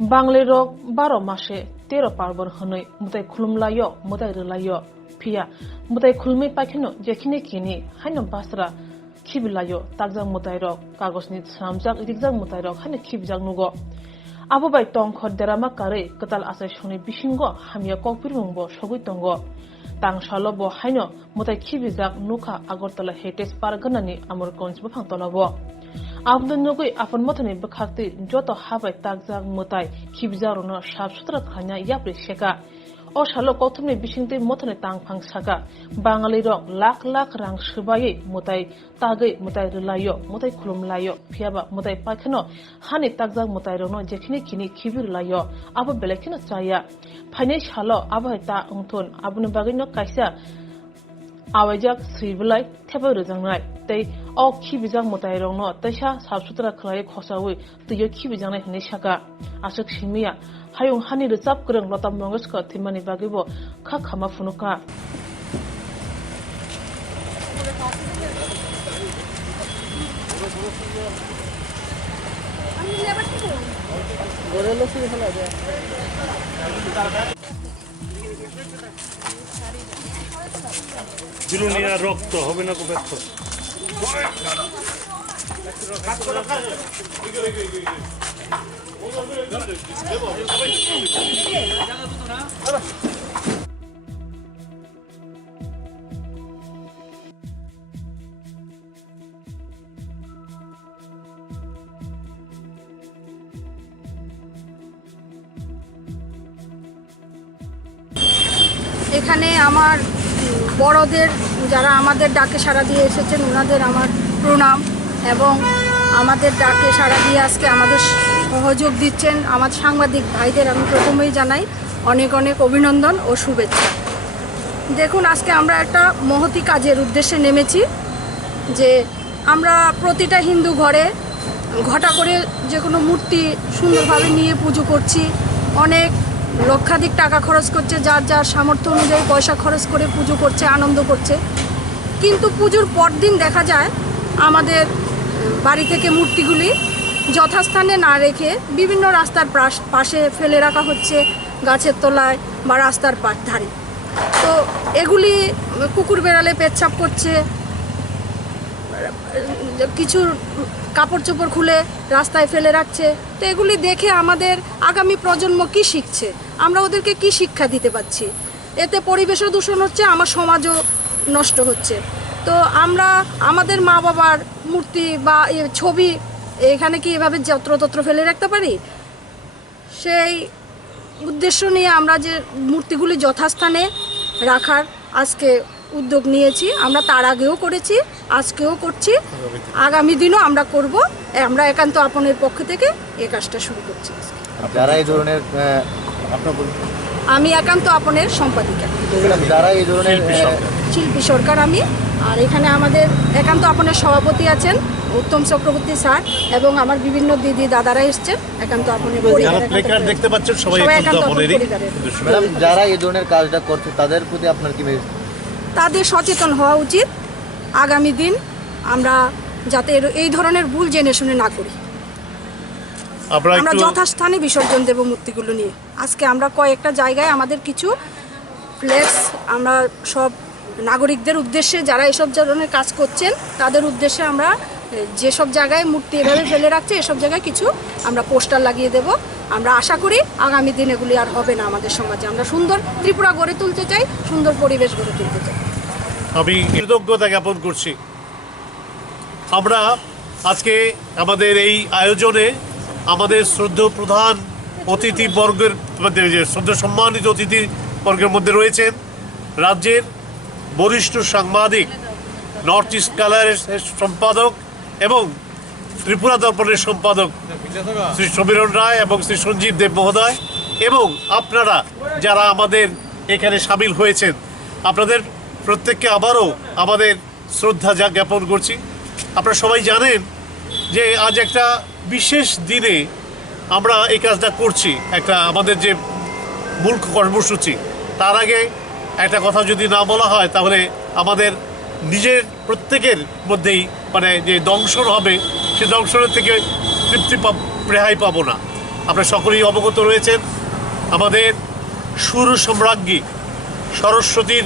বাংলায় রক 12 মাসে 13 পার্বণ হনৈ মুতাই খুলুমলায় মুতাই রলায় ফিয়া মুতাই খুলমে পাইখেনো যেখিনে কিনি হাইনো বাসরা খিবিলায় তাকজাক মুতাই রক কাগজনি সামজাক রিকজাক মুতাই রক হাইনো খিবজাক নুগো আবো বাই টংখর দেরামা কারে কতাল আসাই শনি বিসিংগ হামিয়া ককপিরমুংব সগুই তঙ্গ তাংসালো ব হাইনো মুতাই খিবিজাক নুখা আগরতলা হেটেজ পারগনানি আমর কঞ্চব ফাংতলাবো Apon nugui apon Mothani bekhakti joto habai takjak Mwtai Kibhimano Sapsutra khwlaina Yapiri sekha o salo kothumni bisingti Mothani tangphang saka Bangali rok lakh lakh rang subai Mwtai tagui Mwtai rlayo Mwtai khulumlayo phiaba Mwtai pakheno hani takjak Mwtai rono jekhini kini khibirlayo abo belekino chaya phainai salo abai ta ungthun abuni bagino kaisa Awajak Sibilai Teba Rujangai, they all Kibhimano Mwtai Rono, Tasha Sapsutra Khwlaiwi Khosawi, the Kibhimano Nishaka, Asuk Shimia, Hayung Hani the Zap Grung Lota Mongoska, Timani Bagibo, Kakama Funuka. Belonia রক্ত হবে না কো ব্যর্থ এখানে আমার বড়দের যারা আমাদের ডাকে সাড়া দিয়ে এসেছেন ওনাদের আমার প্রণাম এবং আমাদের ডাকে সাড়া দিয়ে আজকে আমাদের সহযোগ দিচ্ছেন আমার সাংবাদিক ভাইদের আমি প্রথমেই জানাই অনেক অনেক অভিনন্দন ও শুভেচ্ছা। দেখুন আজকে আমরা একটা মহতি কাজের উদ্দেশ্যে নেমেছি যে আমরা প্রতিটা হিন্দু ঘরে ঘটা করে যে কোনো মূর্তি সুন্দরভাবে নিয়ে পুজো করছি, অনেক লক্ষাধিক টাকা খরচ করছে, যার যার সামর্থ্য অনুযায়ী পয়সা খরচ করে পুজো করছে, আনন্দ করছে। কিন্তু পুজোর পরদিন দেখা যায় আমাদের বাড়ি থেকে মূর্তিগুলি যথাস্থানে না রেখে বিভিন্ন রাস্তার পাশে ফেলে রাখা হচ্ছে, গাছের তলায় বা রাস্তার ধারে। তো এগুলি কুকুর বেড়ালে পেচ্ছাপ করছে, কিছু কাপড় চোপড় খুলে রাস্তায় ফেলে রাখছে। তো এগুলি দেখে আমাদের আগামী প্রজন্ম কি শিখছে, আমরা ওদেরকে কি শিক্ষা দিতে পারছি? এতে পরিবেশও দূষণ হচ্ছে, আমার সমাজও নষ্ট হচ্ছে। তো আমরা আমাদের মা বাবার মূর্তি বা ছবি এখানে কি এভাবে যত্রতত্র ফেলে রাখতে পারি? সেই উদ্দেশ্য নিয়ে আমরা যে মূর্তিগুলি যথাস্থানে রাখার আজকে উদ্যোগ নিয়েছি। আমরা তার আগেও করেছি, আজকেও করছি, আগামী দিনও আমরা করব। আমরা একান্ত আপনের পক্ষ থেকে এই কাজটা শুরু করছি। যারা এই ধরনের আমি একান্ত আপনের সম্পাদিকা, যারা এই ধরনের শিল্পী সরকার আমি। আর এখানে আমাদের একান্ত আপনের সভাপতি আছেন উত্তম চক্রবর্তী স্যার এবং আমার বিভিন্ন দিদি দাদারা এসছেন একান্ত আপনের পরিবার দেখতে পাচ্ছেন সবাই একান্ত আপনেরই। ম্যাডাম যারা এই ধরনের কাজটা করছে তাদের প্রতি আপনার কি মেসেজ? তাদের সচেতন হওয়া উচিত। আগামী দিন আমরা যাতে এই ধরনের ভুল জেনে শুনে না করি। আমরা যথাস্থানে বিসর্জন দেব মূর্তিগুলো নিয়ে। আজকে আমরা কয়েকটা জায়গায় আমাদের কিছু ফ্লেক্স আমরা সব নাগরিকদের উদ্দেশ্যে যারা এসব ধরনের কাজ করছেন তাদের উদ্দেশ্যে আমরা যেসব জায়গায় মূর্তি এভাবে ফেলে রাখছে এসব জায়গায় কিছু আমরা পোস্টার লাগিয়ে দেব। আমরা আশা করি আগামী দিন এগুলি আর হবে না আমাদের সমাজে। আমরা সুন্দর ত্রিপুরা গড়ে তুলতে চাই, সুন্দর পরিবেশ গড়ে তুলতে চাই। আমি কৃতজ্ঞতা জ্ঞাপন করছি। আমরা আজকে আমাদের এই আয়োজনে আমাদের শ্রদ্ধেয় প্রধান অতিথি বর্গের মধ্যে শ্রদ্ধেয় সম্মানিত অতিথি বর্গের মধ্যে রয়েছেন রাজ্যের বরিষ্ঠ সাংবাদিক, নর্থ ইস্ট কালারের সম্পাদক এবং ত্রিপুরা দর্পণের সম্পাদক শ্রী সমীরণ রায় এবং শ্রী সঞ্জীব দেব মহোদয় এবং আপনারা যারা আমাদের এখানে সামিল হয়েছেন, আপনাদের প্রত্যেককে আবারও আমাদের শ্রদ্ধা জ্ঞাপন করছি। আপনারা সবাই জানেন যে আজ একটা বিশেষ দিনে আমরা এই কাজটা করছি, একটা আমাদের যে মূল কর্মসূচি। তার আগে একটা কথা যদি না বলা হয় তাহলে আমাদের নিজের প্রত্যেকের মধ্যেই মানে যে দংশন হবে সে দংশনের থেকে তৃপ্তি রেহাই পাবো না। আপনারা সকলেই অবগত রয়েছেন, আমাদের সুর সম্রাজ্ঞী সরস্বতীর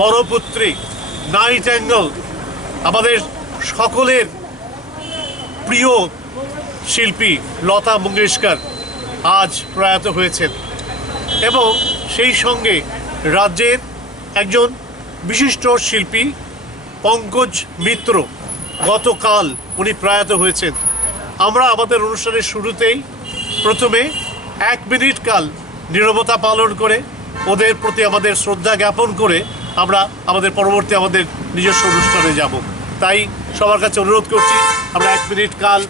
বড় পুত্রী নাইট অ্যাঙ্গেল, আমাদের সকলের প্রিয় শিল্পী লতা মঙ্গেশকর আজ প্রয়াত হয়েছেন। এবং সেই সঙ্গে রাজ্যের একজন বিশিষ্ট শিল্পী পঙ্কজ মিত্র গতকাল উনি প্রয়াত হয়েছেন। আমরা আমাদের অনুষ্ঠানের শুরুতেই প্রথমে 1 মিনিট কাল নীরবতা পালন করে ওদের প্রতি আমাদের শ্রদ্ধা জ্ঞাপন করে আমরা আমাদের পরবর্তী আমাদের নিজস্ব অনুষ্ঠানে যাব। তাই সবার কাছে অনুরোধ করছি আমরা 1 মিনিট কাল